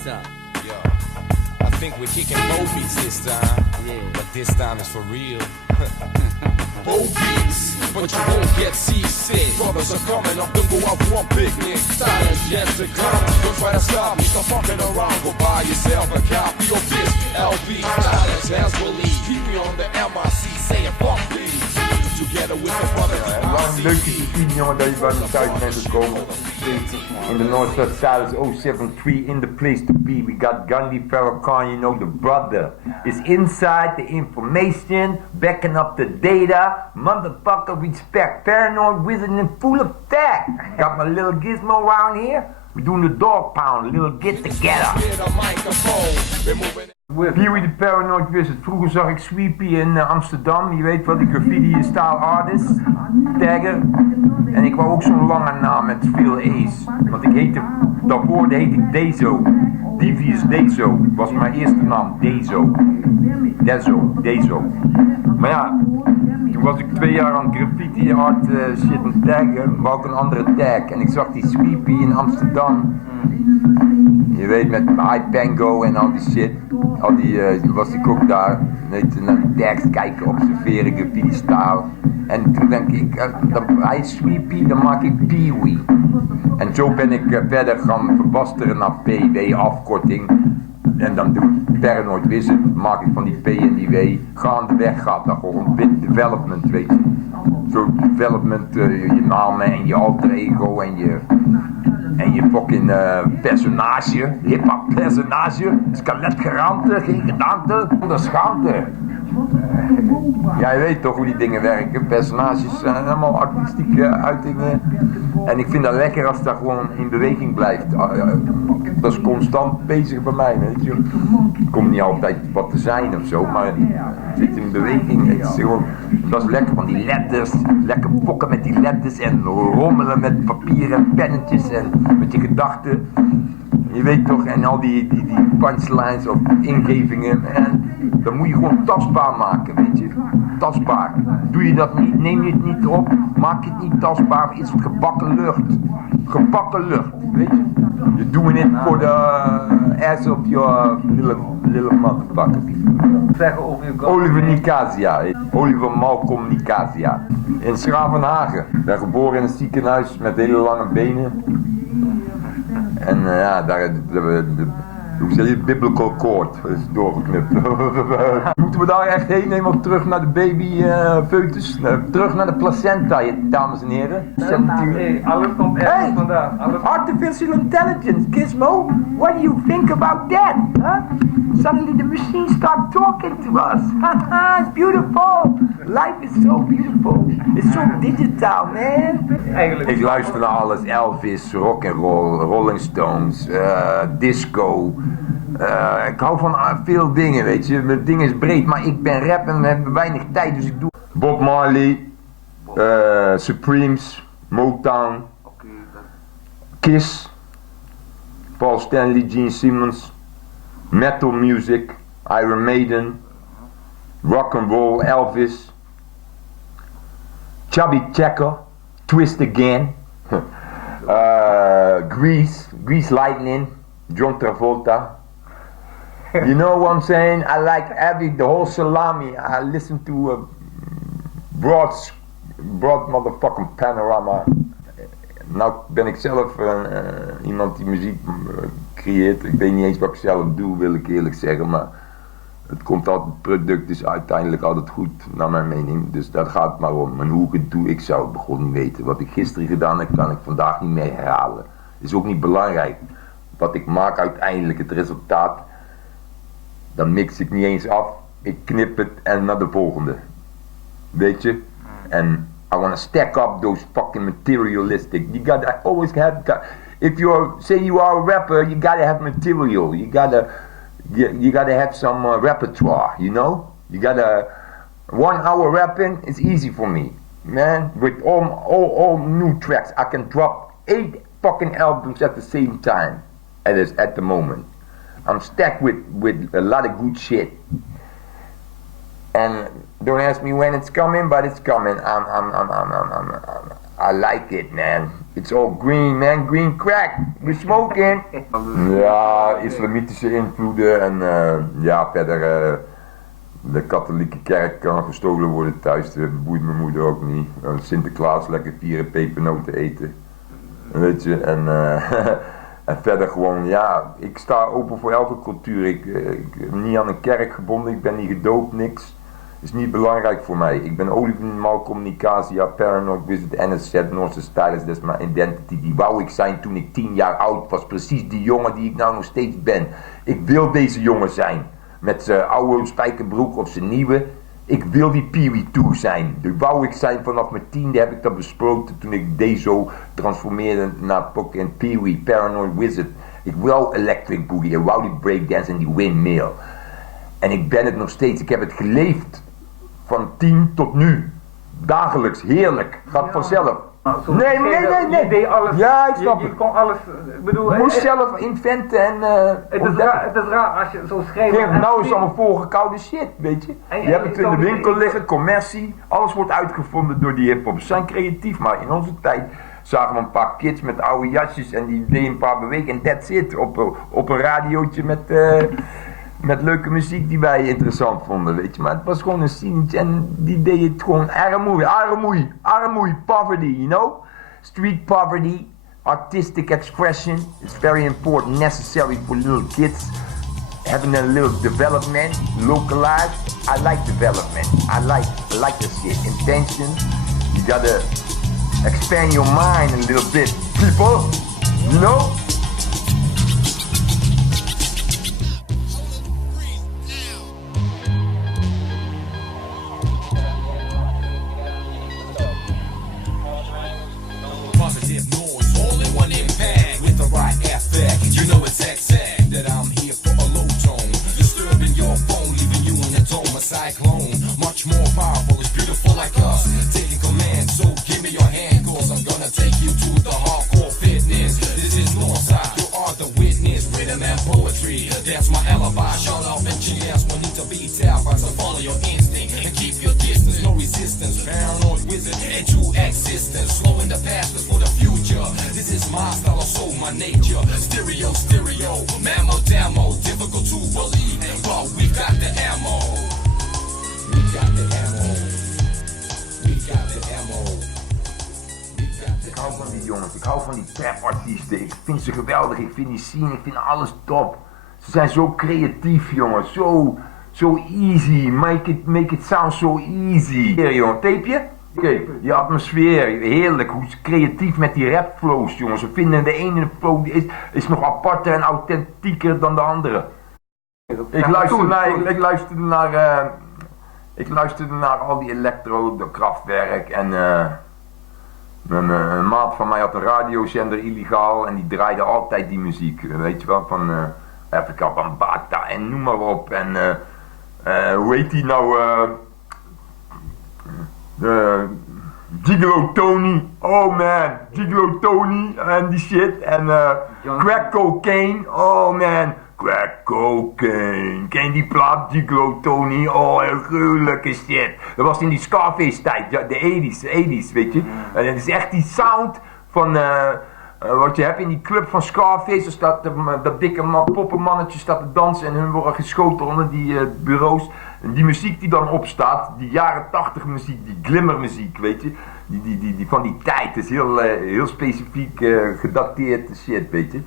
What's up? Yo, I think we're kicking Bo beats this time. Yeah. But this time it's for real. Bo beats, but you won't get seasick. Brothers are coming up, don't go out for a picnic. Silence yet to come. Don't try to stop me, stop fucking around. Go buy yourself a copy of this LB. Silence has believed. Keep me on the MIC saying fuck please. Together with the brother. Lang leuk is het team, jongen, dat je bij me thuis bent gekomen. In the Northwest Silence 073, in the place to be. We got Gandhi Farrakhan, you know, the brother is inside the information, backing up the data. Motherfucker, respect, paranoid wizard in full effect. Got my little gizmo around here. We doing the dog pound, a little get together. Pee-wee the Paranoid Wizard. Vroeger zag ik Sweepy in Amsterdam. Je weet wel, die graffiti style artist, tagger. En ik wou ook zo'n lange naam met veel A's. Want ik heette, daarvoor heette ik Dezo. Devious Dezo was mijn eerste naam, Dezo. Dezo. Maar ja, toen was ik 2 jaar aan graffiti art shit aan taggen. Wou ik een andere tag. En ik zag die Sweepy in Amsterdam. Je weet, met iPango en al die shit. Al die, was ik ook daar. Naar die tags kijken, observeren, graffiti style. En toen denk ik, hij is Sweepy, dan maak ik Pee-wee. En zo ben ik verder gaan verbasteren naar PW, afkorting. En dan doe ik Paranoid Wizard, maak ik van die P en die W. Gaandeweg gaat dat gewoon development, weet je. Zo development, je naam en je alter ego en je fucking personage, hip-hop personage, skeletgeramte, geen gedaante, zonder schaamte. Ja, je weet toch hoe die dingen werken. Personages zijn allemaal artistieke uitingen. En ik vind dat lekker als dat gewoon in beweging blijft. Dat is constant bezig bij mij, weet je. Het komt niet altijd wat te zijn of zo, maar het zit in beweging. Het is gewoon, dat is lekker van die letters. Lekker pokken met die letters en rommelen met papier en pennetjes en met je gedachten. Je weet toch, en al die punchlines of ingevingen. En dan moet je gewoon tastbaar maken, weet je. Tastbaar. Doe je dat niet, neem je het niet op, maak je het niet tastbaar, is het gebakken lucht. Gebakken lucht, weet je. You're doing it for the ass of your little motherfucker. Zeggen over je Oliver Nicasia, Oliver Malcolm Nicasia. In Schravenhagen. Ik ben geboren in een ziekenhuis met hele lange benen. En ja, daar hoe zeg je, biblical cord is doorgeknipt. Moeten we daar echt heen, helemaal terug naar de baby foetus, terug naar de placenta, dames en heren. Hey, alles komt ergens vandaan. Artificial intelligence, Gizmo, what do you think about that? Huh? Suddenly the machines start talking to us. It's beautiful. Life is so beautiful. It's so digital, man. Eigenlijk. Ik luister naar alles, Elvis, rock and roll, Rolling Stones, disco. Ik hou van veel dingen, weet je. Mijn ding is breed, maar ik ben rap en we hebben weinig tijd, dus ik doe Bob Marley, Supremes, Motown, Kiss, Paul Stanley, Gene Simmons, metal music, Iron Maiden, rock and roll, Elvis, Chubby Checker, Twist Again, Grease Lightning, John Travolta. You know what I'm saying? I like the whole salami. I listen to broad motherfucking panorama. Nou ben ik zelf iemand die muziek creëert. Ik weet niet eens wat ik zelf doe, wil ik eerlijk zeggen. Maar het komt altijd, het product is uiteindelijk altijd goed, naar mijn mening. Dus daar gaat het maar om. En hoe ik het doe, ik zou het begon niet weten. Wat ik gisteren gedaan heb, kan ik vandaag niet meer herhalen. Is ook niet belangrijk. Wat ik maak uiteindelijk, het resultaat, dan mix ik niet eens af. Ik knip het en naar de volgende. Weet je? En I want to stack up those fucking materialistic. You gotta always have, if you are a rapper, you gotta have material. You gotta have some repertoire, you know? You gotta, 1 hour rapping is easy for me, man. With all new tracks, I can drop 8 fucking albums at the same time, at the moment. I'm stacked with a lot of good shit. And don't ask me when it's coming, but it's coming. I like it, man. It's all green, man. Green crack. We're smoking. Ja, islamitische invloeden en ja, verder de katholieke kerk kan gestolen worden thuis. Dat boeit mijn moeder ook niet. Sinterklaas lekker vieren, pepernoten eten. Weet je, en, en verder gewoon, ja, ik sta open voor elke cultuur. Ik ben niet aan een kerk gebonden, ik ben niet gedoopt, niks. Is niet belangrijk voor mij. Ik ben oliemal communicatie, Paranoid Wizard, NSZ, Norse Stylist, dat is mijn identity. Die wou ik zijn toen ik 10 jaar oud was. Precies die jongen die ik nou nog steeds ben. Ik wil deze jongen zijn. Met zijn oude spijkerbroek of zijn nieuwe. Ik wil die Pee-wee 2 zijn. Die wou ik zijn vanaf mijn 10e, heb ik dat besproken toen ik Dezo transformeerde naar Pokémon Pee-wee, Paranoid Wizard. Ik wou Electric Boogie, ik wou die breakdance en die windmill. En ik ben het nog steeds, ik heb het geleefd. Van 10 tot nu. Dagelijks, heerlijk. Gaat vanzelf. Nee. Je deed alles. Ja, ik snap je het. kon alles. Ik bedoel, Je moest zelf inventen en... het is raar als je zo schreef. Nou is het allemaal volgekoude shit, weet je. Je hebt het in de winkel liggen, commercie. Alles wordt uitgevonden door die hip-hop. Ze zijn creatief, maar in onze tijd zagen we een paar kids met oude jasjes en die deden een paar bewegingen en that's it. Op een radiootje met leuke muziek die wij interessant vonden, weet je. Maar het was gewoon een scene en die deed het gewoon armoei, poverty, you know? Street poverty, artistic expression is very important, necessary for little kids. Having a little development, localized. I like development. I like the shit. Intention. You gotta expand your mind a little bit, people. You know? Positive noise, all in one impact with the right effect. You know it's exact that I'm here for a low tone, disturbing your phone, leaving you in a dome, a cyclone. Much more powerful, it's beautiful like us, taking command. So give me your hand, cause I'm gonna take you to the hardcore fitness. This is Northside, you are the witness. Rhythm and poetry, that's my alibi. Shout out engineers, will need to be terrified. So follow your instinct and keep your distance. No resistance, paranoid wizard into existence. Slowing the past is for the future. This is my style of soul, my nature. Stereo, mammo demo. Difficult to believe, but we got the ammo. We got the ammo. We got the ammo. Ik hou van die jongens, ik hou van die trapartiesten. Ik vind ze geweldig, ik vind die scene, ik vind alles top. Ze zijn zo creatief, jongens, zo easy. Make it sound so easy. Hier, jongen, tapeje? Oké, die atmosfeer, heerlijk, hoe creatief met die rapflows, jongens. Ze vinden de ene flow is nog aparter en authentieker dan de andere. Ik luisterde naar al die electro, de Kraftwerk en een maat van mij had een radiozender illegaal en die draaide altijd die muziek, weet je wel, van Afrika Bambata en noem maar op en hoe heet die nou, Gigolo Tony, oh man, Gigolo Tony en die shit en crack cocaine, oh man, crack cocaine, ken je die plaat Gigolo Tony, oh heel gruwelijke shit, dat was in die Scarface tijd, de 80's, weet je, en het is echt die sound van wat je hebt in die club van Scarface, er staat dat dikke poppenmannetje staat te dansen en hun worden geschoten onder die bureaus. En die muziek die dan opstaat, die jaren 80 muziek, die glimmermuziek, weet je, die van die tijd, is heel specifiek gedateerd shit, weet je.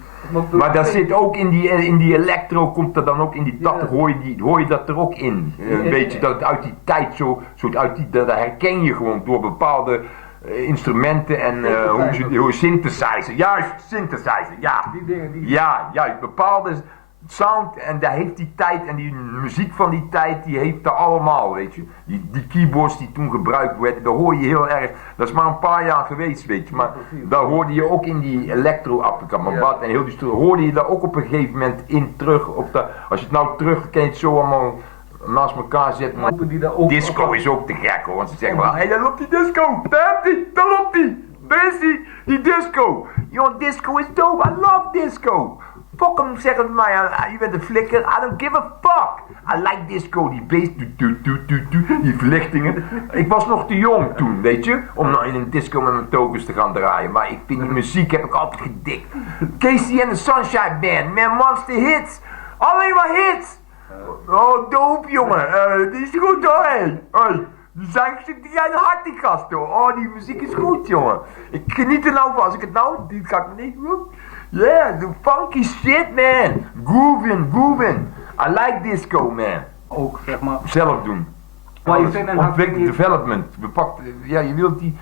Maar dat zit ook in die electro, komt er dan ook in die 80, hoor je dat er ook in, weet je, dat uit die tijd dat herken je gewoon door bepaalde instrumenten en hoe synthesizer, juist synthesizer, ja, bepaalde sound en daar heeft die tijd en die muziek van die tijd, die heeft dat allemaal, weet je. Die keyboards die toen gebruikt werden, daar hoor je heel erg, dat is maar een paar jaar geweest, weet je, maar daar hoorde je ook in die electro-Afrika, maar en heel die stoel, hoorde je daar ook op een gegeven moment in terug, als je het nou terugkent zo allemaal naast elkaar zet, maar disco is ook te gek hoor, want ze zeggen wel, hé, daar loopt die disco, daar loopt die disco, yo, disco is dope, I love disco. Fuck hem, zeggen mij, je bent een flikker, I don't give a fuck. I like disco, die bass, die verlichtingen. Ik was nog te jong toen, weet je, om nou in een disco met mijn tokus te gaan draaien. Maar ik vind die muziek heb ik altijd gedikt. Casey and the Sunshine Band, man, monster hits. Alleen maar hits. Oh, dope jongen, die is goed hoor, hey. Die zijn hard die gasten hoor. Oh, die muziek is goed jongen. Ik geniet er nou van, als ik het nou, dit ga ik me niet doen. Yeah, the funky shit man. Groovin. I like disco man. Ook zeg maar. Zelf doen. Maar je vindt Ontwikkeld development. Ja, je wilt die.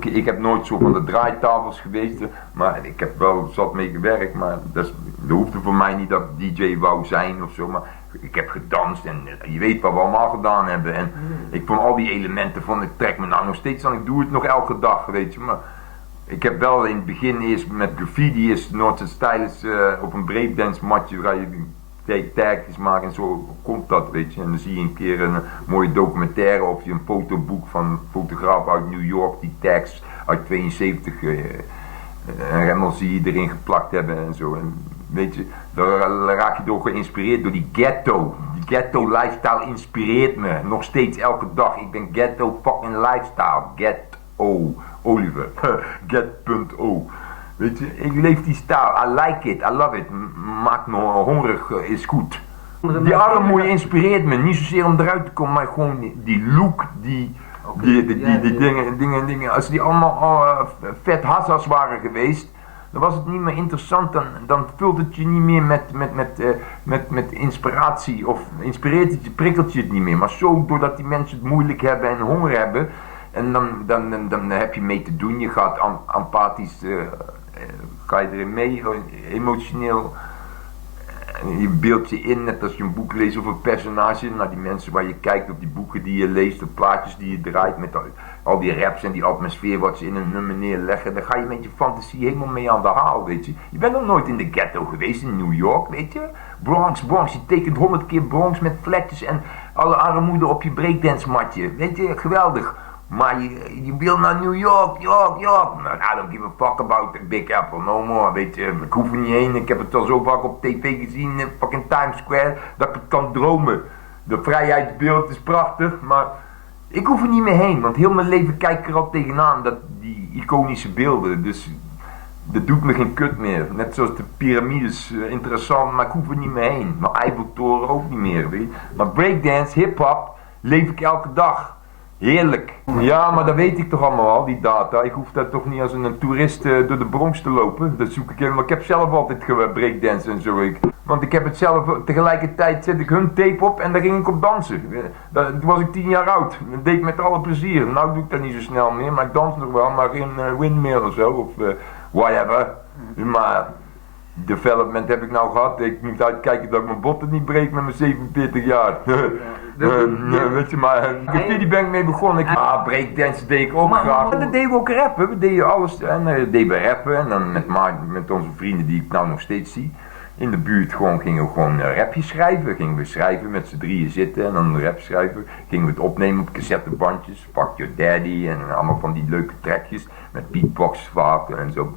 Ik heb nooit zo van de draaitafels geweest, maar ik heb wel zat mee gewerkt, maar dat hoefde voor mij niet dat ik DJ wou zijn of zo, maar ik heb gedanst en je weet wat we allemaal gedaan hebben en ik vond al die elementen van, ik trek me nou nog steeds aan, ik doe het nog elke dag, weet je, maar ik heb wel in het begin eerst met graffiti, eerst North Stylus op een breakdance matje, ga je tagjes maken en zo komt dat, weet je. En dan zie je een keer een mooie documentaire of je een fotoboek van een fotograaf uit New York die tags uit 72 en helemaal zie je erin geplakt hebben en zo. En weet je, daar raak je door geïnspireerd door die ghetto. Die ghetto lifestyle inspireert me nog steeds elke dag. Ik ben ghetto fucking lifestyle. Ghetto. Oliver. Get.o. Weet je, ik leef die stijl, I like it, I love it, maakt me hongerig, is goed. Die armoede inspireert me, niet zozeer om eruit te komen, maar gewoon die look, die dingen, als die allemaal vet hassas waren geweest, dan was het niet meer interessant, dan vult het je niet meer met inspiratie, of inspireert het je, prikkelt je het niet meer, maar zo doordat die mensen het moeilijk hebben en honger hebben, en dan heb je mee te doen, je gaat empathisch, ga je erin mee, emotioneel, je beeldt je in, net als je een boek leest of een personage, naar die mensen waar je kijkt, op die boeken die je leest, de plaatjes die je draait, met al die raps en die atmosfeer wat ze in een nummer neerleggen, dan ga je met je fantasie helemaal mee aan de haal, weet je. Je bent nog nooit in de ghetto geweest in New York, weet je. Bronx, je tekent 100 keer Bronx met vlekjes en alle armoede op je breakdance matje, weet je, geweldig. Maar je wil naar New York. I don't give a fuck about the Big Apple, no more, weet je, ik hoef er niet heen, ik heb het al zo vaak op tv gezien, in fucking Times Square, dat ik het kan dromen. De vrijheidsbeeld is prachtig, maar ik hoef er niet meer heen, want heel mijn leven kijk ik er al tegenaan, die iconische beelden, dus dat doet me geen kut meer. Net zoals de piramides, interessant, maar ik hoef er niet meer heen. Maar Eiffeltoren ook niet meer, weet je. Maar breakdance, hip-hop, leef ik elke dag. Heerlijk. Ja, maar dat weet ik toch allemaal al, die data. Ik hoef daar toch niet als een toerist door de Bronx te lopen. Dat zoek ik helemaal. Ik heb zelf altijd breakdance en zo. Want ik heb het zelf, tegelijkertijd zet ik hun tape op en daar ging ik op dansen. Toen was ik 10 jaar oud. Dat deed ik met alle plezier. Nou doe ik dat niet zo snel meer, maar ik dans nog wel. Maar in windmill of zo, of whatever. Maar development heb ik nou gehad. Ik moet uitkijken dat ik mijn botten niet breek met mijn 47 jaar. Weet je, maar graffiti ben ik mee begonnen. Breakdance deed ik ook graag. Maar dat deden we ook rappen. We deden alles. En deden we rappen. En dan met onze vrienden die ik nou nog steeds zie. In de buurt gingen we gewoon rapjes schrijven. Gingen we schrijven met z'n drieën zitten en dan rap schrijven. Gingen we het opnemen op cassettebandjes. Fuck Your Daddy en allemaal van die leuke trekjes. Met beatbox vaak en zo.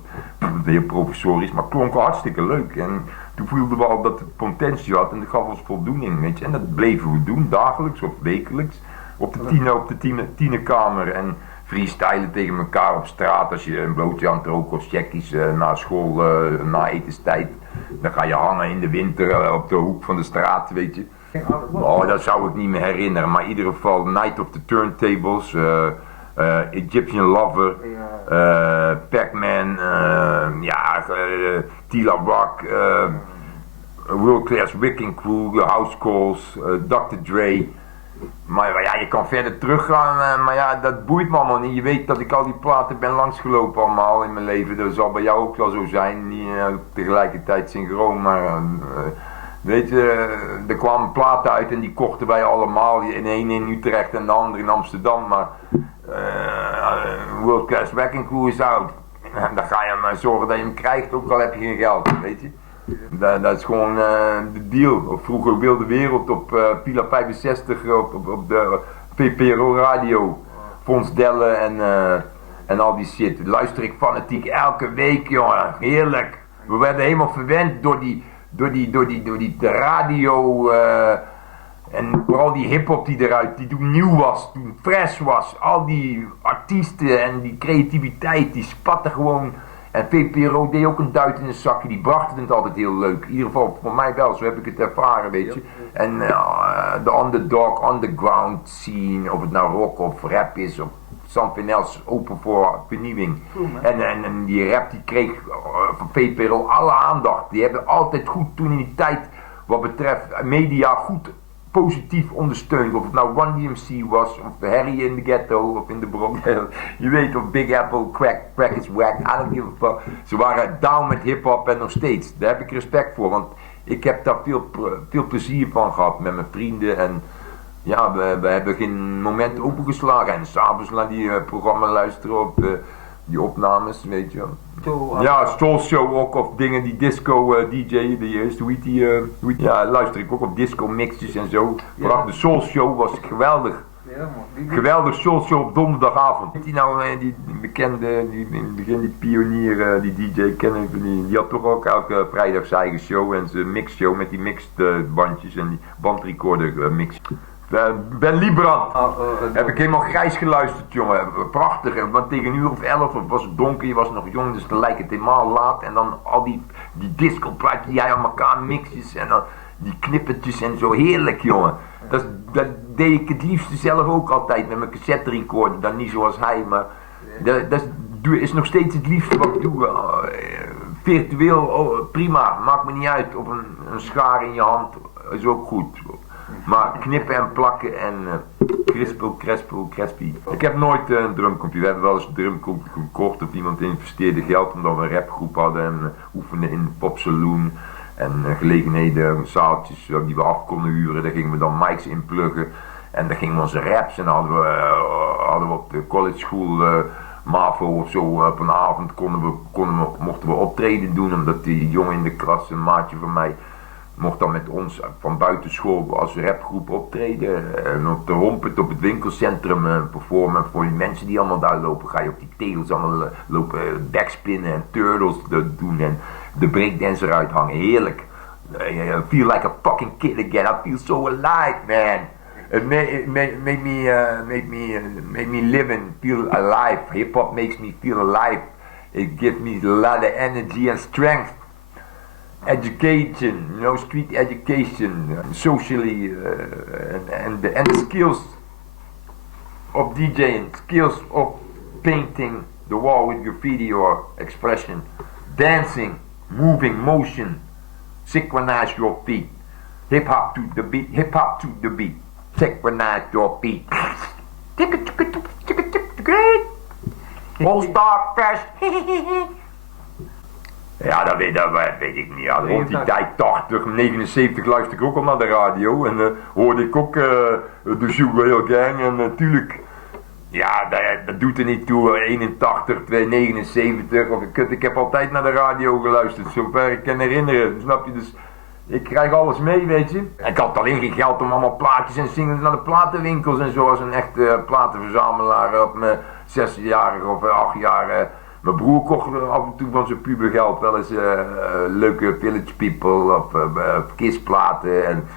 Heel professorisch, maar klonk hartstikke leuk. En toen voelden we al dat het potentie had en dat gaf ons voldoening, weet je. En dat bleven we doen, dagelijks of wekelijks. Op de tienerkamer en freestylen tegen elkaar op straat als je een broodje aan het roken of checkies na school, na etenstijd. Dan ga je hangen in de winter op de hoek van de straat, weet je. Oh, dat zou ik niet meer herinneren, maar in ieder geval Night of the Turntables, Egyptian Lover, Pac-Man, Tila Rock, World Class Wrecking Crew, House Calls, Dr. Dre. Maar ja, je kan verder teruggaan, maar ja, dat boeit me allemaal niet. Je weet dat ik al die platen ben langsgelopen allemaal in mijn leven. Dat zal bij jou ook wel zo zijn, niet tegelijkertijd synchroon, maar weet je, er kwamen platen uit en die kochten wij allemaal. In één in Utrecht en de andere in Amsterdam, maar World Class Wrecking Crew is out. Dan ga je maar zorgen dat je hem krijgt, ook al heb je geen geld, weet je. Dat is gewoon de deal. Vroeger Wilde Wereld op Pila 65 op de VPRO radio. Fons Delle en al die shit. Luister ik fanatiek elke week, jongen. Heerlijk. We werden helemaal verwend door die radio En vooral die hip-hop die eruit, die toen nieuw was, toen fresh was. Al die artiesten en die creativiteit, die spatten gewoon. En VPRO deed ook een duit in een zakje, die brachten het altijd heel leuk. In ieder geval voor mij wel, zo heb ik het ervaren, weet je. En de underdog, underground scene, of het nou rock of rap is, of something else, open voor vernieuwing. En die rap die kreeg van VPRO alle aandacht. Die hebben altijd goed toen in die tijd, wat betreft media, goed positief ondersteund. Of het nou Run DMC was, of Harry in the Ghetto, of in de Bronx. Je weet, of Big Apple, Crack is Whack, I don't give a fuck. Ze waren down met hip-hop en nog steeds. Daar heb ik respect voor, want ik heb daar veel plezier van gehad met mijn vrienden. En ja, we hebben geen moment opengeslagen. En s'avonds naar die programma luisteren op die opnames, weet je. Ja, Soul Show ook, of dingen die disco DJ, die eerste, hoe heet die, ja, luister ik ook op disco mixjes en zo. Vooral de Soul Show was geweldig. Ja, man. Geweldig Soul Show op donderdagavond. Die nou, die bekende, die in het begin die pionier, die DJ kennen, die had toch ook elke vrijdag zijn eigen show en zijn mixshow met die mixed bandjes en die bandrecorder mix. Ben Liebrand. Heb ik helemaal grijs geluisterd, jongen. Prachtig. Want tegen een uur of 11 was het donker, je was nog jong, dus dan lijkt het helemaal laat. En dan al die disco-plaatjes die hij aan elkaar mixjes en dan die knippertjes en zo. Heerlijk, jongen. Dat deed ik het liefste zelf ook altijd met mijn cassette recorder. Dan niet zoals hij, maar dat is nog steeds het liefste wat ik doe. Virtueel, prima. Maakt me niet uit. Of een schaar in je hand is ook goed. Maar knippen en plakken en crispy. Ik heb nooit een drumcomputer. We hebben wel eens een drumcomputer gekocht of iemand investeerde geld omdat we een rapgroep hadden en oefenden in de popsaloon. En gelegenheden, zaaltjes die we af konden huren, daar gingen we dan mics in pluggen. En daar gingen we onze raps en dan hadden we op de college school MAVO of zo op een avond mochten we optreden doen. Omdat die jongen in de klas, een maatje van mij, mocht dan met ons van buitenschool als rapgroep optreden. En op de Rompet op het winkelcentrum performen voor die mensen die allemaal daar lopen. Ga je op die tegels allemaal lopen backspinnen en turtles doen en de breakdancer uithangen. Heerlijk. I feel like a fucking kid again. I feel so alive, man. It made me live and feel alive. Hip hop makes me feel alive. It gives me a lot of energy and strength. Education, street education, socially, and the skills of DJing, skills of painting the wall with graffiti or expression, dancing, moving, motion, synchronize your feet, hip hop to the beat, synchronize your feet. All Star Fest. Ja, dat weet ik niet. Ja, rond die tijd 80, 79 luisterde ik ook al naar de radio en hoorde ik ook de Sugar Hill Gang en natuurlijk, ja, dat doet er niet toe, 81, 79, of ik heb altijd naar de radio geluisterd, zover ik kan herinneren, snap je, dus ik krijg alles mee, weet je. Ik had alleen geen geld om allemaal plaatjes en singles naar de platenwinkels en zo als een echte platenverzamelaar op mijn 6-jarige of 8-jarige. Mijn broer kocht af en toe van zijn pubergeld wel eens leuke Village People of Kissplaten en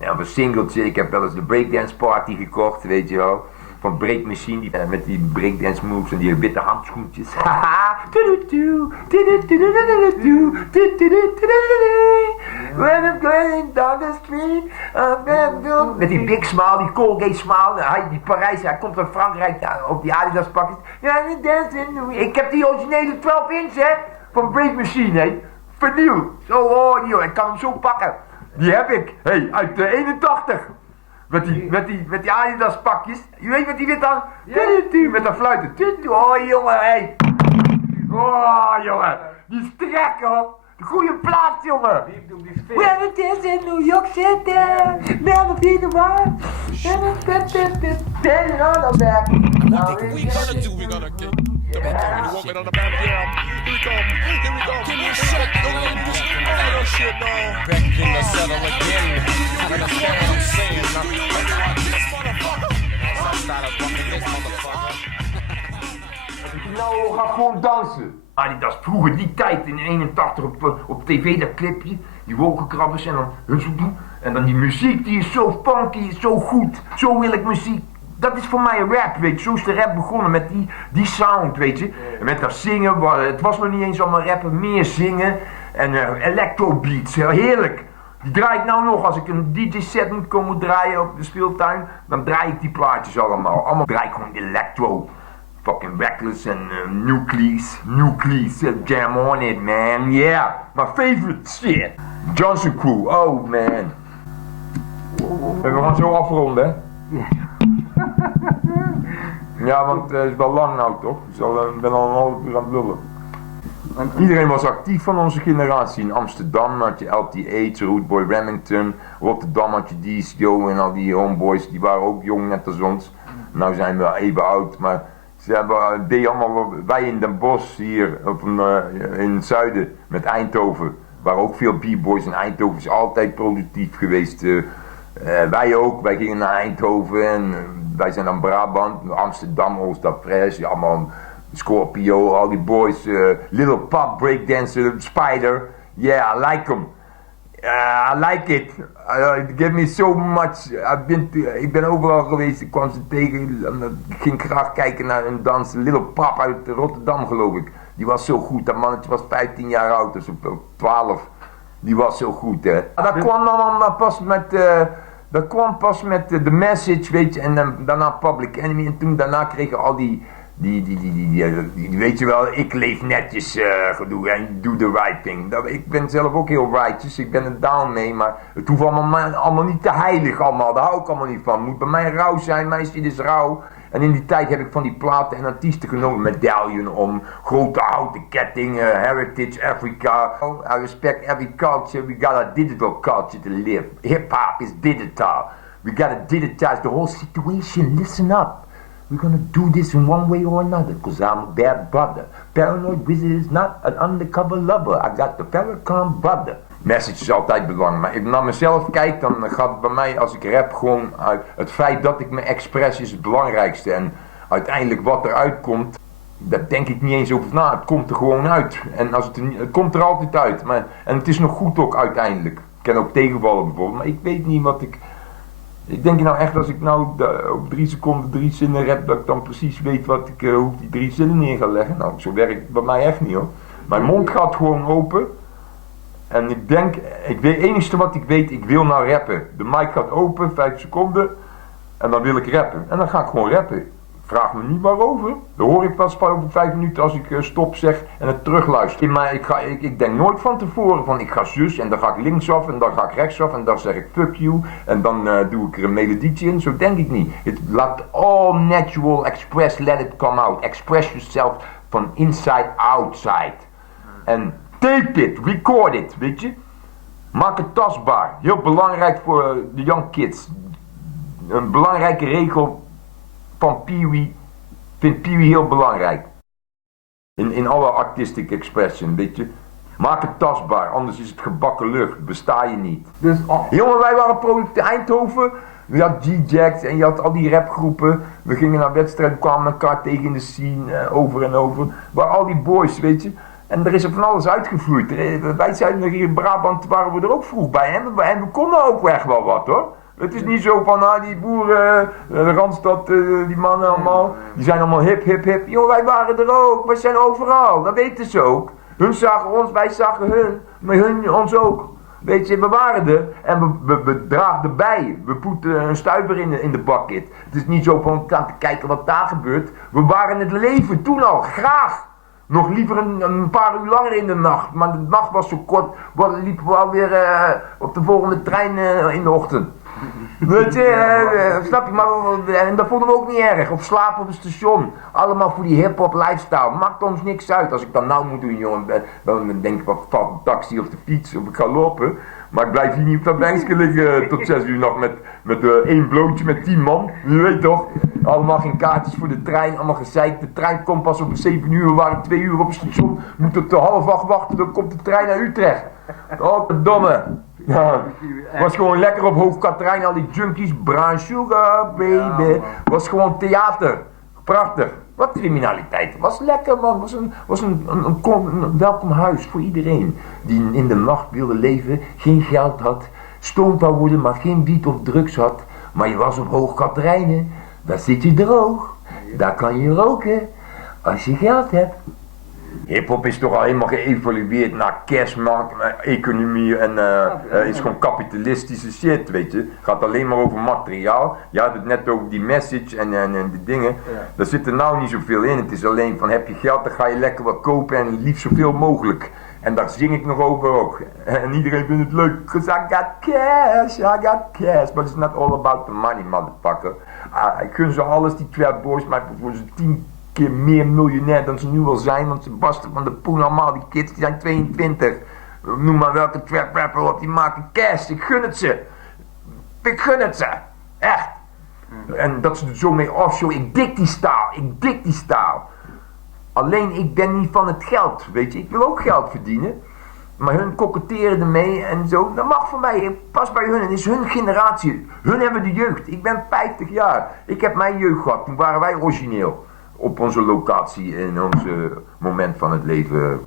of een singeltje. Ik heb wel eens de Breakdance Party gekocht, weet je wel. Van Break Machine, met die breakdance moves en die witte handschoentjes. Met die big smile, die Colgate smile. Die Parijs, hij komt uit Frankrijk op die Adidas pakjes. Ik heb die originele 12 inch hè, van Break Machine hè. Vernieuwd. Zo, oh joh, ik kan hem zo pakken. Die heb ik, uit de 81. Met die Adidas pakjes. Je weet wat die wit aan? Ja. Met dat fluiten. Oh jongen, Oh jongen. Die is te gek hoor. De goede plaat jongen. When it is in New York City. Never be the one. Then all of that. What we gonna do? We gonna get. You want me on the back? Yeah. Here we go. Give me a shot. All that shit now. Back in the saddle again. Understand what I'm saying? Now, I started fucking this motherfucker. Nou, ga gewoon dansen. Adidas, vroeger die tijd in 81 op tv, dat clipje, die wolkenkrabbers en dan en dan die muziek, die is zo funky, zo goed, zo wil ik muziek. Dat is voor mij rap, weet je, zo is de rap begonnen met die sound, weet je. En met dat zingen, het was nog niet eens allemaal rappen, meer zingen en electrobeats, heerlijk. Die draai ik nou nog, als ik een DJ-set moet komen draaien op de speeltuin, dan draai ik die plaatjes allemaal. Allemaal draai ik gewoon electro. Fucking Reckless en Nucleus, jam on it, man, yeah. My favorite shit. Johnson Crew, oh man. En we gaan zo afronden, hè? Ja, want het is wel lang nou toch? Ik ben al een half uur aan het lullen. Iedereen was actief van onze generatie. In Amsterdam had je LT8, Rootboy Remington. Rotterdam had je DCO en al die homeboys. Die waren ook jong net als ons. Nou zijn we even oud, maar ze deden allemaal, wij in Den Bosch hier in het zuiden met Eindhoven. Waren ook veel b-boys en Eindhoven is altijd productief geweest. Wij ook, wij gingen naar Eindhoven en wij zijn aan Brabant, Amsterdam, Oostdag Fresh, allemaal Scorpio, al die boys, Little Pop, Breakdancer, Spider, yeah, I like them. I like it. It gives me so much. Ik ben overal geweest, ik kwam ze tegen, ik ging graag kijken naar een dans, Little Pop uit Rotterdam geloof ik. Die was zo goed, dat mannetje was 15 jaar oud, dus 12. Die was zo goed, hè. Dat kwam dan pas met The Message, weet je, en daarna Public Enemy. En toen daarna kregen al die weet je wel, ik leef netjes gedoe en do the right thing. Ik ben zelf ook heel righteous, ik ben er down mee, maar het hoeft allemaal niet te heilig allemaal, daar hou ik allemaal niet van. Moet bij mij rauw zijn, mijn shit is rauw. En in die tijd heb ik van die platen en artiesten genomen, medaillon om, grote houten ketting, Heritage Africa. I respect every culture, we got a digital culture to live. Hip-hop is digital. We gotta digitize the whole situation, listen up. We're gonna do this in one way or another, cause I'm a bad brother. Paranoid Wizard is not an undercover lover. I got the Farrakhan brother. Message is altijd belangrijk, maar als ik naar mezelf kijk, dan gaat het bij mij, als ik rap, gewoon uit het feit dat ik me express is het belangrijkste. En uiteindelijk wat eruit komt, daar denk ik niet eens over na. Het komt er gewoon uit. En als het komt er altijd uit. En het is nog goed ook uiteindelijk. Ik ken ook tegenvallen bijvoorbeeld, maar ik weet niet wat ik... Ik denk nou echt, als ik nou op 3 seconden 3 zinnen rap, dat ik dan precies weet hoe ik die 3 zinnen neer ga leggen. Nou, zo werkt het bij mij echt niet hoor. Mijn mond gaat gewoon open. En ik denk, het enige wat ik weet, ik wil nou rappen. De mic gaat open, 5 seconden. En dan wil ik rappen. En dan ga ik gewoon rappen. Vraag me niet waarover. Dan hoor ik pas over 5 minuten als ik stop zeg en het terugluister. Maar ik denk nooit van tevoren van ik ga zus en dan ga ik linksaf en dan ga ik rechtsaf en dan zeg ik fuck you. En dan doe ik er een melodietje in. Zo denk ik niet. Laat all natural express, let it come out. Express yourself from inside outside. En tape it, record it, weet je. Maak het tastbaar. Heel belangrijk voor de young kids. Een belangrijke regel van Pee-wee, vindt Pee-wee heel belangrijk. In alle artistic expression, weet je. Maak het tastbaar, anders is het gebakken lucht, besta je niet. Dus, jongen, wij waren producten Eindhoven. Je had G-Jacks en je had al die rapgroepen. We gingen naar wedstrijden, kwamen elkaar tegen in de scene, over en over. Waar al die boys, weet je. En er is er van alles uitgevloeid. Wij zijn hier in Brabant, waren we er ook vroeg bij. En we konden ook echt wel wat hoor. Het is niet zo van, die boeren, de Randstad, die mannen allemaal, die zijn allemaal hip, hip, hip. Joh, wij waren er ook, wij zijn overal, dat weten ze ook. Hun zagen ons, wij zagen hun, maar hun ons ook. Weet je, we waren er en we draagden bij. We poeten een stuiver in de bucket. Het is niet zo van, te kijken wat daar gebeurt. We waren het leven toen al, graag. Nog liever een paar uur langer in de nacht, maar de nacht was zo kort, we liepen we alweer op de volgende trein in de ochtend. Weet je, snap je, maar en dat vonden we ook niet erg. Of slapen op het station. Allemaal voor die hip-hop lifestyle. Maakt ons niks uit. Als ik dat nou moet doen, jongen, dan denk ik, wat valt een taxi of de fiets of ik ga lopen. Maar ik blijf hier niet op dat bankje liggen tot 6 uur nog met 1 blootje met 10 man. Je weet toch, allemaal geen kaartjes voor de trein, allemaal gezeik. De trein komt pas op 7 uur, we waren 2 uur op het station. Moeten tot 7:30 wachten, dan komt de trein naar Utrecht. Oh, domme. Ja, was gewoon lekker op Hoog Katerijn, al die junkies, brown sugar baby, was gewoon theater. Prachtig. Wat criminaliteit. Was lekker, man. Was een welkom huis voor iedereen. Die in de nacht wilde leven, geen geld had, stoned wou worden, maar geen wiet of drugs had. Maar je was op Hoog Katerijnen. Daar zit je droog. Daar kan je roken. Als je geld hebt. Hip-hop is toch al helemaal geëvolueerd naar cashmarkt, economie en is gewoon kapitalistische shit, weet je. Het gaat alleen maar over materiaal. Je had het net over die message en die dingen. Ja. Daar zit er nou niet zoveel in. Het is alleen van heb je geld, dan ga je lekker wat kopen en liefst zoveel mogelijk. En daar zing ik nog over ook. En iedereen vindt het leuk. Cause I got cash, I got cash. But it's not all about the money, motherfucker. Ik gun ze alles, die trap boys, maar voor ze 10 keer meer miljonair dan ze nu al zijn, want ze barsten van de poen allemaal, die kids die zijn 22. Noem maar welke trap rapper op, die maken cash, ik gun het ze. Ik gun het ze. Echt. En dat ze er zo mee offshow, ik dik die staal. Alleen ik ben niet van het geld, weet je, ik wil ook geld verdienen. Maar hun koketteren ermee en zo, dat mag voor mij, pas bij hun, het is hun generatie. Hun hebben de jeugd, ik ben 50 jaar. Ik heb mijn jeugd gehad, toen waren wij origineel. Op onze locatie, in ons moment van het leven.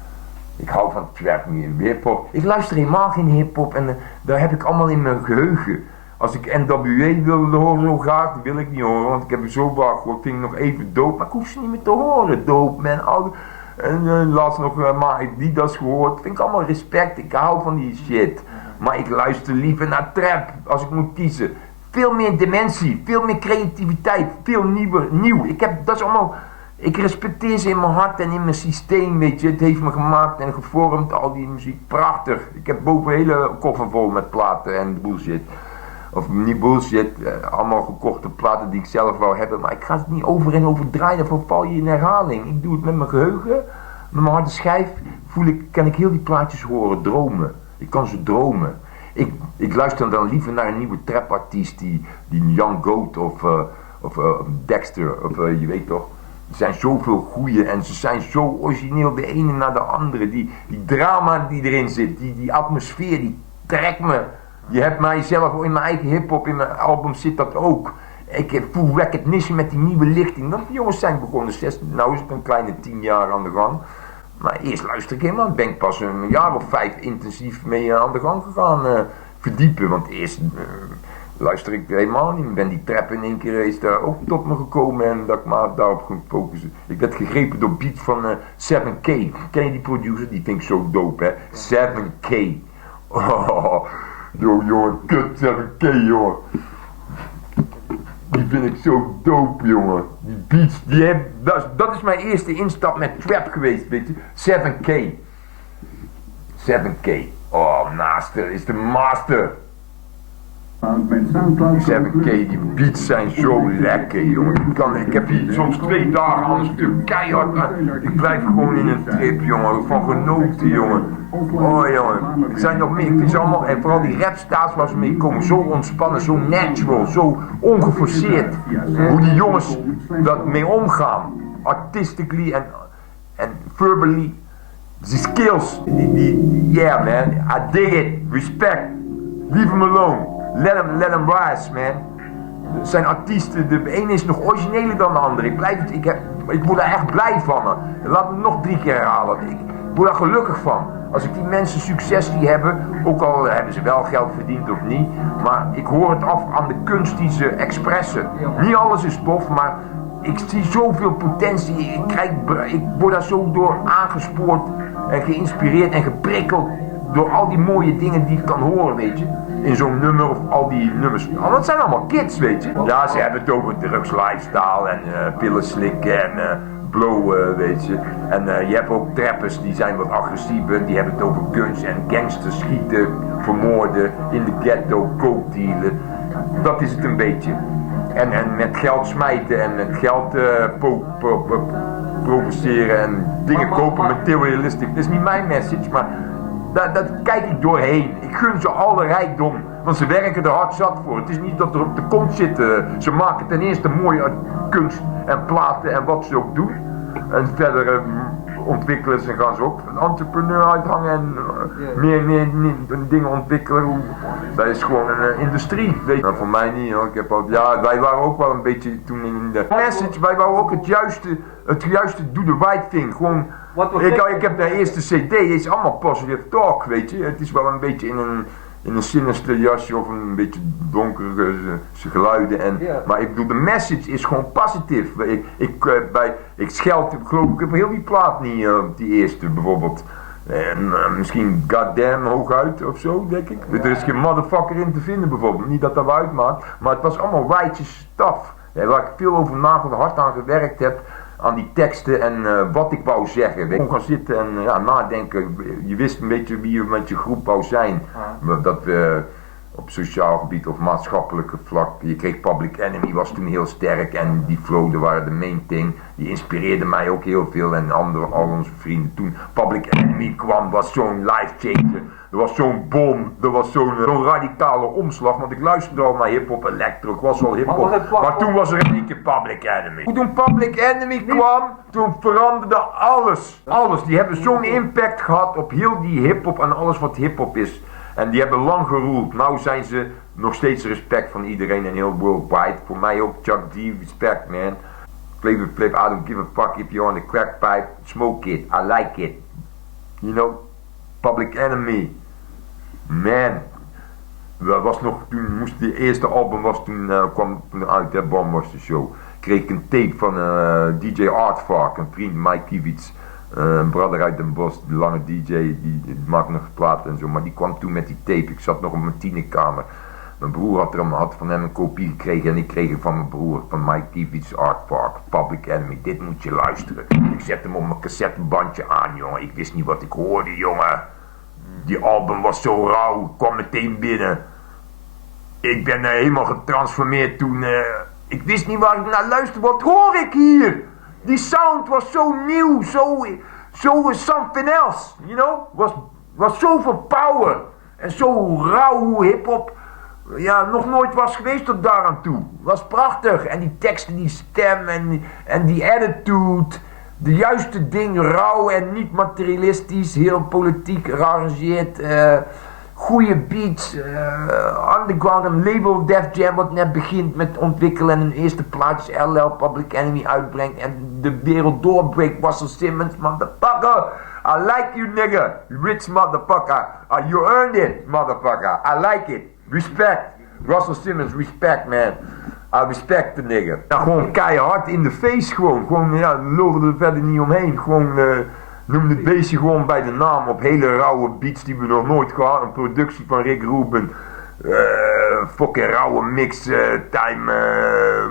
Ik hou van trap, hip-hop. Ik luister helemaal geen hip-hop en daar heb ik allemaal in mijn geheugen. Als ik NWA wilde horen zo graag, dat wil ik niet horen, want ik heb het zo vaak gehoord, ik vind het nog even dope, maar ik hoef ze niet meer te horen, dope man. En laatst nog maar die dat gehoord, vind ik allemaal respect, ik hou van die shit. Maar ik luister liever naar trap, als ik moet kiezen. Veel meer dimensie, veel meer creativiteit, veel nieuw. Ik respecteer ze in mijn hart en in mijn systeem, weet je. Het heeft me gemaakt en gevormd, al die muziek, prachtig. Ik heb boven een hele koffer vol met platen en bullshit. Of niet bullshit, allemaal gekochte platen die ik zelf wou hebben. Maar ik ga het niet over en over draaien, dan val je in herhaling. Ik doe het met mijn geheugen, met mijn harde schijf, kan ik heel die plaatjes horen, dromen. Ik kan ze dromen. Ik luister dan liever naar een nieuwe trapartiest, die Young Goat of Dexter, of je weet toch. Er zijn zoveel goeie en ze zijn zo origineel de ene naar de andere. Die drama die erin zit, die atmosfeer, die trekt me. Je hebt mij zelf in mijn eigen hiphop, in mijn album zit dat ook. Ik voel recognition met die nieuwe lichting. Want die jongens zijn begonnen, nou is het een kleine 10 jaar aan de gang. Maar eerst luister ik helemaal, ben ik pas een jaar of 5 intensief mee aan de gang gegaan verdiepen. Want eerst luister ik helemaal niet, ben die trap in één keer is daar ook tot me gekomen en dat ik maar daarop ging focussen. Ik werd gegrepen door beats van 7K. Ken je die producer? Die vind ik zo dope, hè? 7K. Oh, jongen, kut 7K, jongen. Die vind ik zo dope, jongen. Die beats, dat is mijn eerste instap met trap geweest, weet je. 7K. 7K. Oh, master is de master. 7K, die beats zijn zo lekker, jongen. Ik heb hier soms 2 dagen aan een stuk keihard. Ik blijf gewoon in een trip, jongen. Van genoten, jongen. Oh, jongen. Er zijn nog meer. Ik vind ze allemaal, en vooral die rapstaats waar ze mee komen, zo ontspannen, zo natural, zo ongeforceerd. Hoe die jongens dat mee omgaan. Artistically en verbally. Die skills. Yeah, man. I dig it. Respect. Leave him alone. Let him rise, man. Er zijn artiesten, de ene is nog origineler dan de andere. Ik word daar echt blij van. Laat me nog 3 keer herhalen. Ik word daar gelukkig van. Als ik die mensen succes die hebben, ook al hebben ze wel geld verdiend of niet, maar ik hoor het af aan de kunst die ze expressen. Niet alles is tof, maar ik zie zoveel potentie. Ik word daar zo door aangespoord en geïnspireerd en geprikkeld door al die mooie dingen die ik kan horen, weet je. In zo'n nummer of al die nummers. Want het zijn allemaal kids, weet je. Ja, ze hebben het over drugs lifestyle en pillen slikken en blowen, weet je. En je hebt ook trappers die zijn wat agressiever. Die hebben het over guns en gangsters schieten, vermoorden, in de ghetto, coke dealen. Dat is het een beetje. En met geld smijten en met geld provoceren en dingen kopen materialistic. Dat is niet mijn message, maar dat kijk ik doorheen. Ik gun ze alle rijkdom, want ze werken er hard zat voor. Het is niet dat er op de kont zitten. Ze maken ten eerste mooie kunst en platen en wat ze ook doen. En verder ontwikkelen ze en gaan ze ook een entrepreneur uithangen en meer dingen ontwikkelen. Dat is gewoon een industrie. Weet je. Maar voor mij niet hoor. Wij waren ook wel een beetje toen in de message, wij waren ook het juiste do the right thing. Gewoon, ik heb de eerste CD, het is allemaal positive talk, weet je. Het is wel een beetje in een sinister jasje of een beetje donkere geluiden. Maar ik bedoel, de message is gewoon positief. Ik scheld, geloof ik, heb heel die plaat niet, die eerste bijvoorbeeld. En misschien goddamn hooguit of zo, denk ik. Er is geen motherfucker in te vinden bijvoorbeeld. Niet dat dat uitmaakt, maar het was allemaal righteous stuff. Waar ik veel over hard aan gewerkt heb. Aan die teksten en wat ik wou zeggen. Weet je, gewoon gaan zitten en nadenken. Je wist een beetje wie je met je groep wou zijn. Dat op sociaal gebied of maatschappelijke vlak. Je kreeg Public Enemy, was toen heel sterk en die flow, waren de main thing. Die inspireerde mij ook heel veel en al onze vrienden toen Public Enemy kwam, was zo'n life changer. Er was zo'n bom, er was zo'n radicale omslag, want ik luisterde al naar hip-hop, electro, ik was al hip-hop. Maar toen was er in één keer Public Enemy. Toen Public Enemy kwam, toen veranderde alles. Alles, die hebben zo'n impact gehad op heel die hip-hop en alles wat hip-hop is. En die hebben lang geroeld. Nou zijn ze nog steeds respect van iedereen en heel worldwide. Voor mij ook Chuck D, respect man. Flavor Flav, I don't give a fuck if you're on the crack pipe. Smoke it, I like it. You know, Public Enemy. Man. Dat was nog, toen die eerste album was, kwam uit, de Bomb was de show. Kreeg ik een tape van DJ Artvark, een vriend, Mike Kivitz. Een brother uit Den Bosch, de lange DJ, die maakt nog platen en zo, maar die kwam toen met die tape. Ik zat nog op mijn tienerkamer. Mijn broer had van hem een kopie gekregen en ik kreeg hem van mijn broer, van Mike Kivitz, Art Park, Public Enemy. Dit moet je luisteren. Ik zette hem op mijn cassettebandje aan, jongen. Ik wist niet wat ik hoorde, jongen. Die album was zo rauw, ik kwam meteen binnen. Ik ben helemaal getransformeerd toen. Ik wist niet waar ik naar luisterde. Wat hoor ik hier? Die sound was zo nieuw, zo something else, you know? Was zoveel power. En zo rauw hoe hip-hop nog nooit was geweest tot daaraan toe. Was prachtig. En die teksten, die stem en die attitude. De juiste ding, rauw en niet materialistisch. Heel politiek gearrangeerd. Goede beats, underground, een label Def Jam wat net begint met ontwikkelen en hun eerste plaatjes LL Public Enemy uitbrengt en de wereld doorbreekt. Russell Simmons, motherfucker, I like you nigga, rich motherfucker, you earned it motherfucker, I like it, respect, Russell Simmons, respect man, I respect the nigga. Nou, gewoon keihard in de face gewoon lulde er verder niet omheen, gewoon noem het beestje gewoon bij de naam op hele rauwe beats die we nog nooit gehad. Een productie van Rick Rubin. Fucking rauwe mix. Time.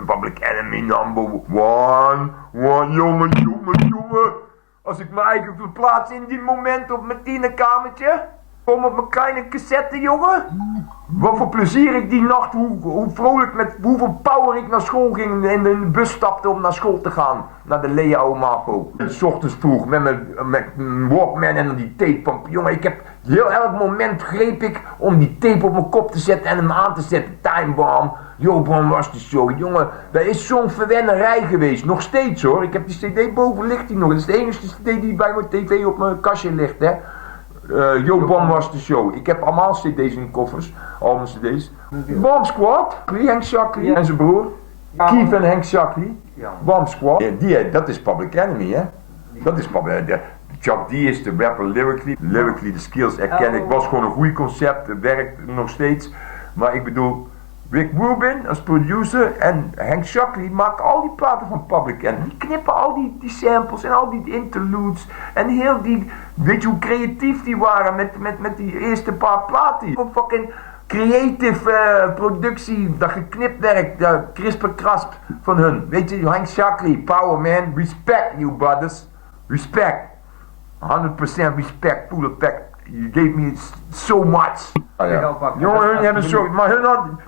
Public Enemy number one. Jongen. Als ik mijn eigen verplaats in die moment op mijn tienerkamertje. Kom op mijn kleine cassette, jongen. Wat voor plezier ik die nacht, hoe vrolijk, met hoeveel power ik naar school ging en in de bus stapte om naar school te gaan. Naar de Lea Omafo. 's Ochtends vroeg met mijn Walkman en die tape van, jongen, ik heb heel elk moment greep ik om die tape op mijn kop te zetten en hem aan te zetten. Time Bomb, Yo Bomb was de show, jongen. Dat is zo'n verwennerij geweest, nog steeds hoor. Ik heb die cd boven, ligt die nog. Dat is de enige cd die bij mijn tv op mijn kastje ligt, hè. Yo Bomb was de show. Ik heb allemaal cd's in koffers, allemaal cd's. Bomb Squad, Henk Shockley en zijn broer. Keith en Henk Shockley. Bomb Squad. Dat is Public Enemy, hè. Dat is Public. Chuck D is de rapper lyrically de skills erken ik. Was gewoon een goed concept, het werkt nog steeds. Maar ik bedoel, Rick Rubin als producer en Henk Shockley maken al die platen van Public Enemy. Die knippen al die samples en al die interludes en heel die, weet je hoe creatief die waren met die eerste paar platen. Fucking creative productie, dat geknipt werk, dat crisp-krasp van hun. Weet je, Henk Shockley, power man, respect you brothers, respect. 100% respect, full effect. You gave me so much. Jongen, hun hebben zo, maar hun hadden,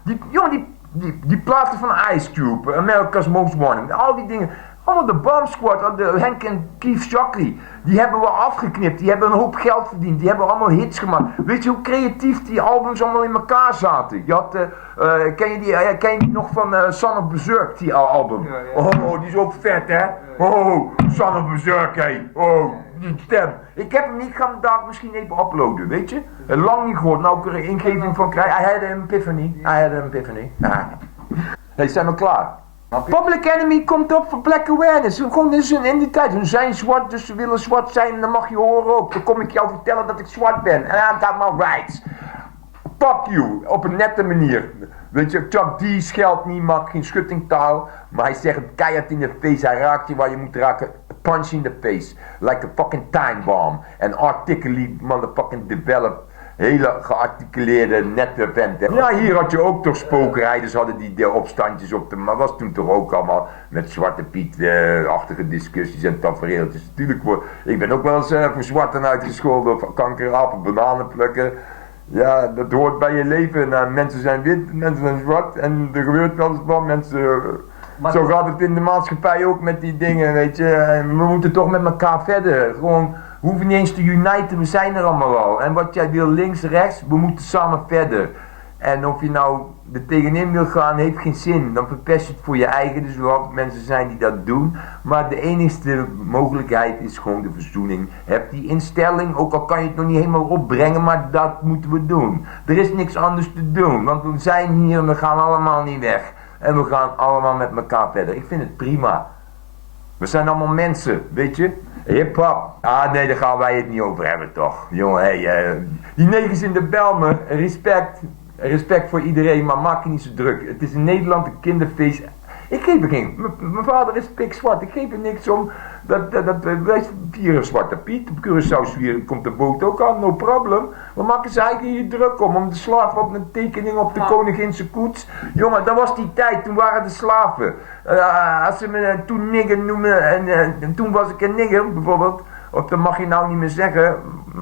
die platen van Ice Cube, America's Most Wanted, al die dingen, allemaal de Bomb Squad, de Henk en Keith Shockley, die hebben we afgeknipt, die hebben een hoop geld verdiend, die hebben allemaal hits gemaakt. Weet je hoe creatief die albums allemaal in elkaar zaten? Je had, ken je die nog van Son of Berserk, die album? Oh, die is ook vet hè? Oh, Son of Berserk, hey. Oh, die stem. Ik heb hem niet, ik ga hem daar misschien even uploaden, weet je? Lang niet gehoord, nou ik er een ingeving van krijg. I had an epiphany. Hey, zijn we klaar? Public Enemy komt op voor Black Awareness. Gewoon dus in die tijd. Ze zijn zwart, dus ze willen zwart zijn en dan mag je horen ook. Dan kom ik jou vertellen dat ik zwart ben. En I got my rights. Fuck you, op een nette manier. Weet je, Chuck D scheldt niet, maakt geen schuttingtaal. Maar hij zegt het keihard in de face, hij raakt je waar je moet raken. Punch in the face, like a fucking time bomb. En articulate, motherfucking develop. Hele gearticuleerde, nette vent. Ja, hier had je ook toch spookrijders, hadden die opstandjes op de... Maar was toen toch ook allemaal met Zwarte Piet-achtige discussies en tafereeltjes. Natuurlijk, ik ben ook wel eens voor zwarten uitgescholden, of kankerapen, bananen plukken. Ja, dat hoort bij je leven. Nou, mensen zijn wit, mensen zijn zwart en er gebeurt wel eens wat. Mensen, zo gaat het in de maatschappij ook met die dingen, weet je. En we moeten toch met elkaar verder. Gewoon, we hoeven niet eens te uniten, we zijn er allemaal al. En wat jij wil, links, rechts, we moeten samen verder. En of je nou er tegenin wil gaan, heeft geen zin. Dan verpest je het voor je eigen. Dus er zullen altijd mensen zijn die dat doen. Maar de enigste mogelijkheid is gewoon de verzoening. Heb die instelling, ook al kan je het nog niet helemaal opbrengen, maar dat moeten we doen. Er is niks anders te doen, want we zijn hier en we gaan allemaal niet weg. En we gaan allemaal met elkaar verder. Ik vind het prima. We zijn allemaal mensen, weet je. Hip-hop. Ah nee, daar gaan wij het niet over hebben toch. Jongen, die negens in de Belmen, respect. Respect voor iedereen, maar maak je niet zo druk. Het is in Nederland een kinderfeest. Ik geef er geen. Mijn vader is pikzwart. Ik geef er niks om. Wij vieren Zwarte Piet. Op Curaçao komt de boot ook aan. No problem. We maken ze eigenlijk hier druk om de slaven op een tekening op de koninginse koets. Jongen, dat was die tijd. Toen waren de slaven. Als ze me toen nigger noemen. En toen was ik een nigger bijvoorbeeld. Of dat mag je nou niet meer zeggen,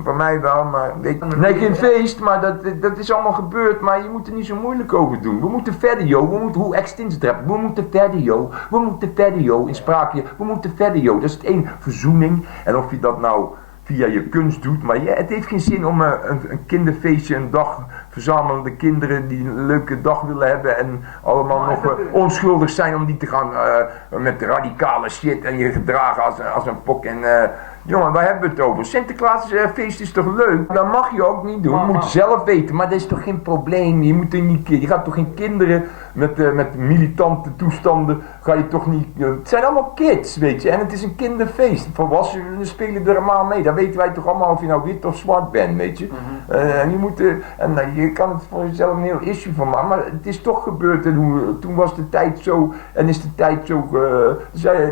voor mij wel, maar weet je. Nee, geen feest, maar dat is allemaal gebeurd, maar je moet er niet zo moeilijk over doen. We moeten verder, joh. We moeten, hoe extinct het we moeten verder, joh. We moeten verder, joh. In spraakje, we moeten verder, joh. Dat is het één, verzoening. En of je dat nou via je kunst doet, maar ja, het heeft geen zin om een kinderfeestje, een dag verzamelen de kinderen die een leuke dag willen hebben en allemaal nog onschuldig zijn om die te gaan met radicale shit en je gedragen als een pok en jongen, waar hebben we het over? Sinterklaasfeest is toch leuk? Dat mag je ook niet doen, je moet zelf weten, maar dat is toch geen probleem, je gaat toch geen kinderen met militante toestanden, ga je toch niet, het zijn allemaal kids, weet je, en het is een kinderfeest, volwassenen spelen er allemaal mee, dat weten wij toch allemaal of je nou wit of zwart bent, weet je. En je kan het voor jezelf een heel issue van maken, maar het is toch gebeurd en toen was de tijd zo, en is de tijd zo,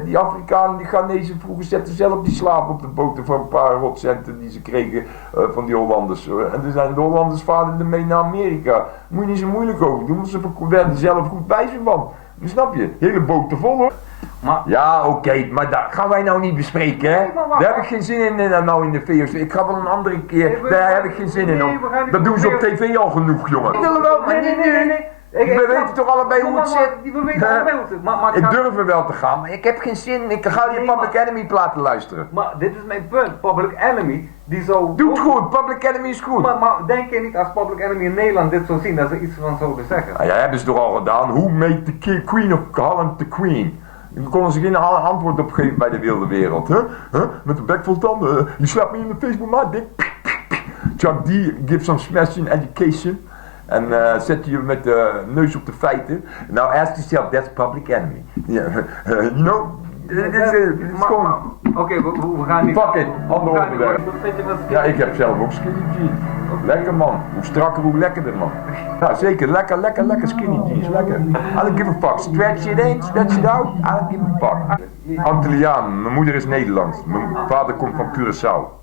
die Afrikanen, die Ghanese vroeger zetten zelf die slaven op de boten voor een paar rotcenten die ze kregen van die Hollanders. En toen zijn de Hollanders vaderden mee naar Amerika. Moet je niet zo moeilijk over doen, want ze werden zelf goed bij zijn man. Snap je? Hele boten vol hoor. Maar, ja, oké, maar dat gaan wij nou niet bespreken, hè? Daar heb ik geen zin in nou in de VOC. Ik ga wel een andere keer, daar heb ik geen zin in. Dat doen ze op tv al genoeg, jongen. Ik wil er wel, maar nee. We weten toch allebei hoe het zit. Ik durf er wel te gaan, maar ik heb geen zin. Ik ga je Public Enemy platen luisteren. Maar dit is mijn punt. Public Enemy, die zo... Doe het goed, Public Enemy is goed. Maar denk je niet als Public Enemy in Nederland dit zou zien, dat ze iets van zouden zeggen? Nou ja, hebben ze toch al gedaan. Who made the Queen of Holland the Queen? Daar konden ze geen antwoord op geven bij de wilde wereld. Met een bek vol tanden. Je slaat me in de Facebook, maar dik. Chuck D, give some smash in education. En zet je met de neus op de feiten. Nou, ask yourself, that's public enemy. You know, dit is gewoon... Oké, we gaan niet... Fuck it, ander onderwerp. Ja, ik heb zelf ook skinny jeans. Lekker man, hoe strakker, hoe lekkerder man. Ja, zeker, lekker skinny jeans, lekker. I don't give a fuck, stretch it in, stretch it out, I don't give a fuck. Antilliaan, mijn moeder is Nederlands, mijn vader komt van Curaçao.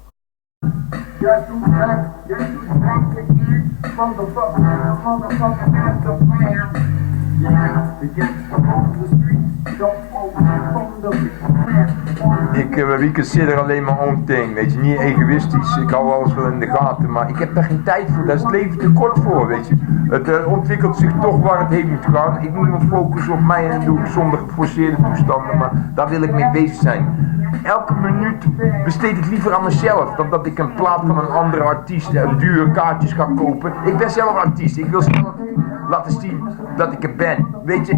We consider alleen mijn own thing, weet je, niet egoïstisch, ik hou alles wel in de gaten, maar ik heb daar geen tijd voor, daar is het leven te kort voor, weet je. Het ontwikkelt zich toch waar het heen moet gaan, ik moet me focussen op mij en doen zonder geforceerde toestanden, maar daar wil ik mee bezig zijn. Elke minuut besteed ik liever aan mezelf dan dat ik een plaat van een andere artiest dure kaartjes ga kopen. Ik ben zelf artiest, ik wil zelf... laten zien dat ik er ben. Weet je,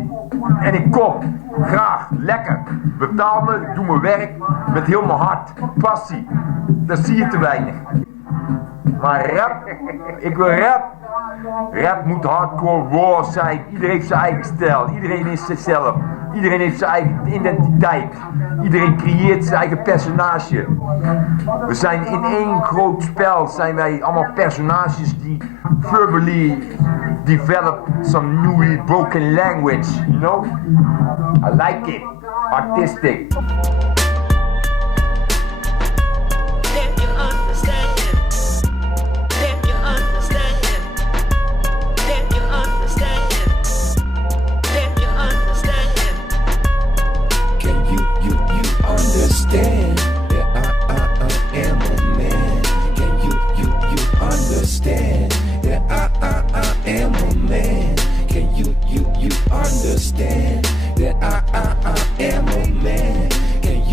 en ik kom graag, lekker. Betaal me, ik doe mijn werk met heel mijn hart, passie. Dat zie je te weinig. Maar rap, ik wil rap. Rap moet hardcore raw zijn. Iedereen heeft zijn eigen stijl. Iedereen is zichzelf. Iedereen heeft zijn eigen identiteit. Iedereen creëert zijn eigen personage. We zijn in één groot spel. Zijn wij allemaal personages die verbally develop some newly broken language. You know? I like it. Artistic. Understand that I am a man. Can you understand that I am a man? Can you understand that I am a man? Can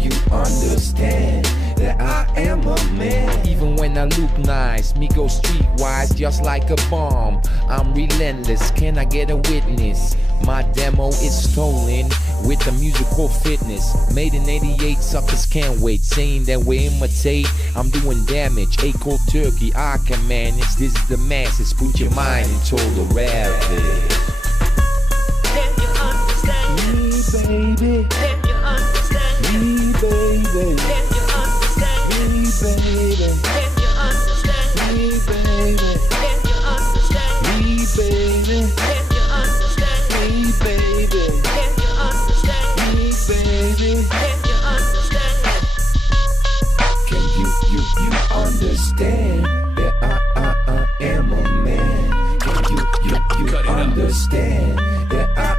you understand that I am a man? Even when I look nice, me go streetwise just like a bomb. I'm relentless, can I get a witness? My demo is stolen with the musical fitness. Made in 88, suckers can't wait. Saying that we imitate, I'm doing damage. A cold turkey, I can manage. This is the masses, put your mind into the rabbit. Can you understand? Me, baby. Can you understand? Me, baby. Can you understand? Me, baby. Can you understand? Me, baby. Can you understand? Me, baby. Can you understand? Me, baby. Can you understand? Me, baby. Can you understand? Can you understand that I am a man? Can you understand that I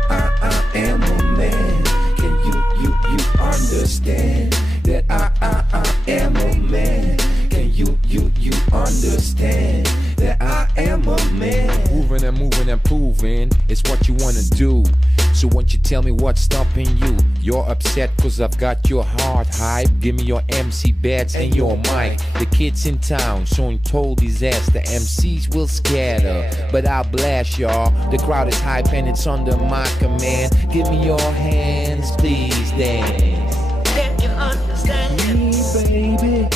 am a man? Can you understand that I am a man? Can you understand that I am a man? Moving and moving and proving is what you wanna do. So won't you tell me what's stopping you? You're upset cause I've got your heart hype. Give me your MC beds and your mic. The kids in town showing total disaster. MCs will scatter, but I'll blast y'all. The crowd is hype and it's under my command. Give me your hands, please dance. Can you understand? Me, baby.